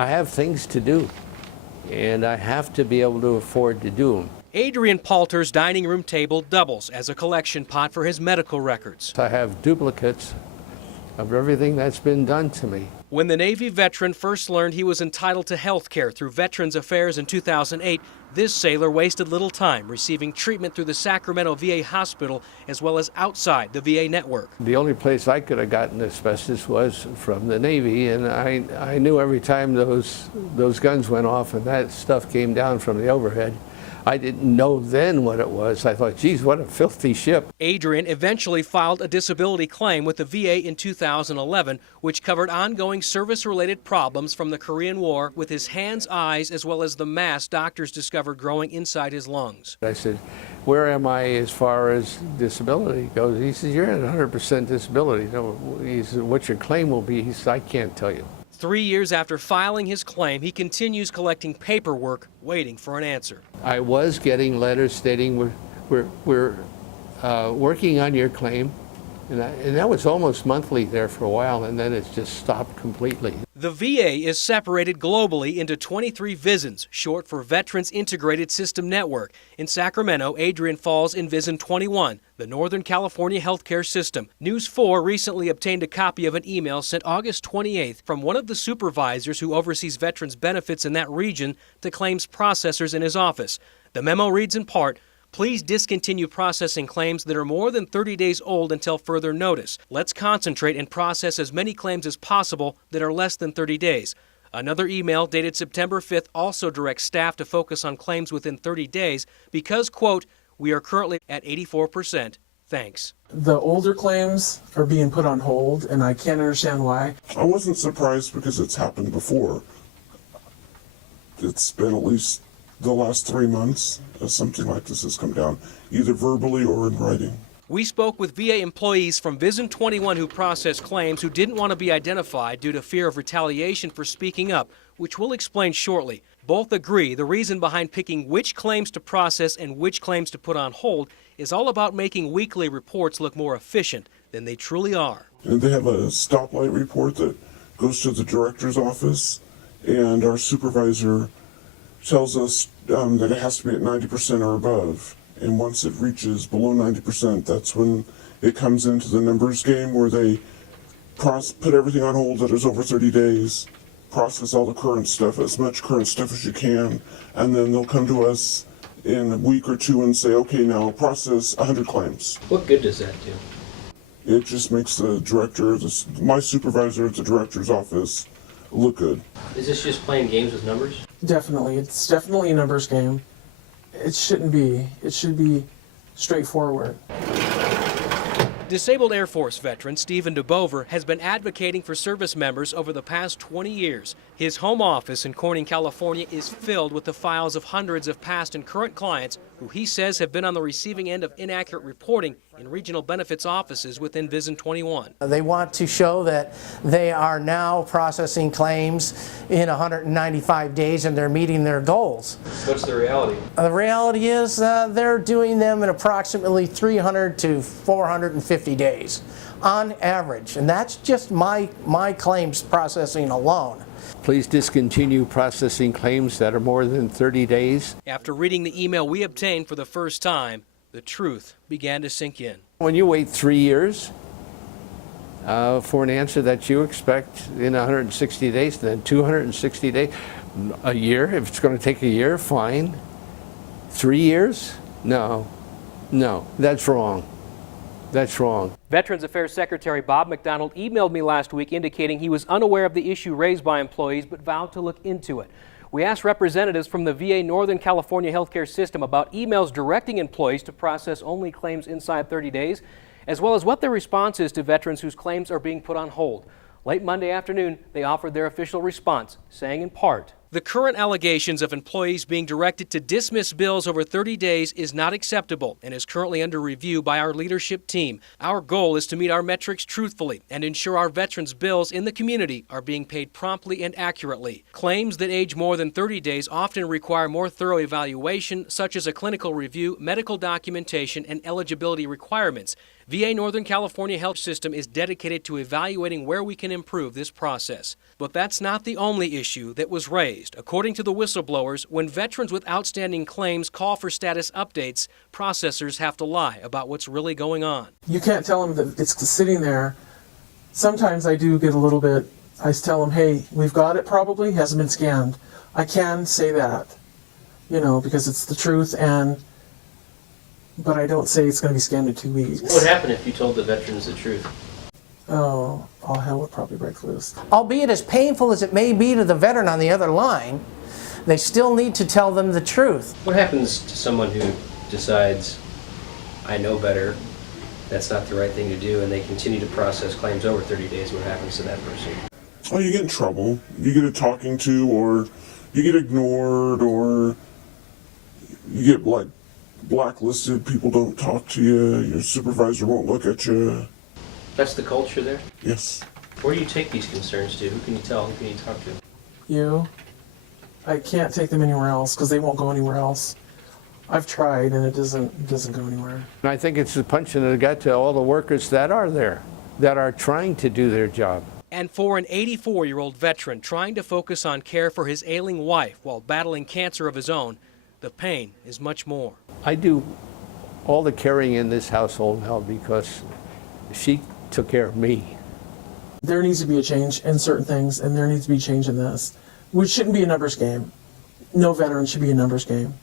I have things to do, and I have to be able to afford to do them. Adrian Palter's dining room table doubles as a collection pot for his medical records. I have duplicates of everything that's been done to me. When the Navy veteran first learned he was entitled to health care through Veterans Affairs in 2008, this sailor wasted little time receiving treatment through the Sacramento VA hospital as well as outside the VA network. The only place I could have gotten asbestos was from the Navy, and I knew every time those guns went off and that stuff came down from the overhead, I didn't know then what it was. I thought, geez, what a filthy ship. Adrian eventually filed a disability claim with the VA in 2011, which covered ongoing service-related problems from the Korean War with his hands, eyes, as well as the mass doctors discovered growing inside his lungs. I said, where am I as far as disability goes? He said, you're at 100% disability. No, he said, what your claim will be? He said, I can't tell you. 3 years after filing his claim, he continues collecting paperwork, waiting for an answer. I was getting letters stating we're working on your claim, and that was almost monthly there for a while, and then it's just stopped completely. The VA is separated globally into 23 VISNs, short for Veterans Integrated System Network. In Sacramento, Adrian falls in VISN 21, the Northern California healthcare system. News 4 recently obtained a copy of an email sent August 28th from one of the supervisors who oversees veterans benefits in that region to claims processors in his office. The memo reads in part, please discontinue processing claims that are more than 30 days old until further notice. Let's concentrate and process as many claims as possible that are less than 30 days. Another email dated September 5th also directs staff to focus on claims within 30 days because, quote, we are currently at 84%. Thanks. The older claims are being put on hold, and I can't understand why. I wasn't surprised because it's happened before. It's been at least the last 3 months as something like this has come down, either verbally or in writing. We spoke with VA employees from VISN 21 who processed claims who didn't want to be identified due to fear of retaliation for speaking up, which we'll explain shortly. Both agree the reason behind picking which claims to process and which claims to put on hold is all about making weekly reports look more efficient than they truly are. And they have a stoplight report that goes to the director's office, and our supervisor tells us that it has to be at 90% or above. And once it reaches below 90%, that's when it comes into the numbers game where they put everything on hold that is over 30 days, process all the current stuff, as much current stuff as you can, and then they'll come to us in a week or two and say, okay, now process 100 claims. What good does that do? It just makes the director, my supervisor at the director's office, look good. Is this just playing games with numbers? Definitely. It's definitely a numbers game. It shouldn't be. It should be straightforward. Disabled Air Force veteran Stephen DeBover has been advocating for service members over the past 20 years. His home office in Corning, California is filled with the files of hundreds of past and current clients who he says have been on the receiving end of inaccurate reporting in regional benefits offices within VISN 21. They want to show that they are now processing claims in 195 days and they're meeting their goals. What's the reality? The reality is they're doing them in approximately 300 to 450 days on average, and that's just my claims processing alone. Please discontinue processing claims that are more than 30 days. After reading the email we obtained for the first time, the truth began to sink in. When you wait 3 years for an answer that you expect in 160 days, then 260 days, a year, if it's going to take a year, fine. 3 years? No, that's wrong. That's wrong. Veterans Affairs Secretary Bob McDonald emailed me last week indicating he was unaware of the issue raised by employees but vowed to look into it. We asked representatives from the VA Northern California healthcare system about emails directing employees to process only claims inside 30 days, as well as what their response is to veterans whose claims are being put on hold. Late Monday afternoon, they offered their official response, saying in part, The current allegations of employees being directed to dismiss bills over 30 days is not acceptable and is currently under review by our leadership team. Our goal is to meet our metrics truthfully and ensure our veterans' bills in the community are being paid promptly and accurately. Claims that age more than 30 days often require more thorough evaluation, such as a clinical review, medical documentation, and eligibility requirements. VA Northern California Health System is dedicated to evaluating where we can improve this process. But that's not the only issue that was raised. According to the whistleblowers, when veterans with outstanding claims call for status updates, processors have to lie about what's really going on. You can't tell them that it's sitting there. Sometimes I do get a little bit, I tell them, hey, we've got it probably, hasn't been scanned. I can say that, because it's the truth, but I don't say it's going to be scanned in 2 weeks. What would happen if you told the veterans the truth? Oh, all hell would probably break loose. Albeit as painful as it may be to the veteran on the other line, they still need to tell them the truth. What happens to someone who decides, I know better, that's not the right thing to do, and they continue to process claims over 30 days? What happens to that person? Oh, you get in trouble. You get a talking to, or you get ignored, or you get blacklisted. People don't talk to you. Your supervisor won't look at you. That's the culture there? Yes. Where do you take these concerns to? Who can you tell? Who can you talk to? You? I can't take them anywhere else because they won't go anywhere else. I've tried and it doesn't go anywhere. And I think it's a punch in the gut to all the workers that are there, that are trying to do their job. And for an 84-year-old veteran trying to focus on care for his ailing wife while battling cancer of his own, the pain is much more. I do all the caring in this household now because she took care of me. There needs to be a change in certain things, and there needs to be change in this. We shouldn't be a numbers game. No veteran should be a numbers game.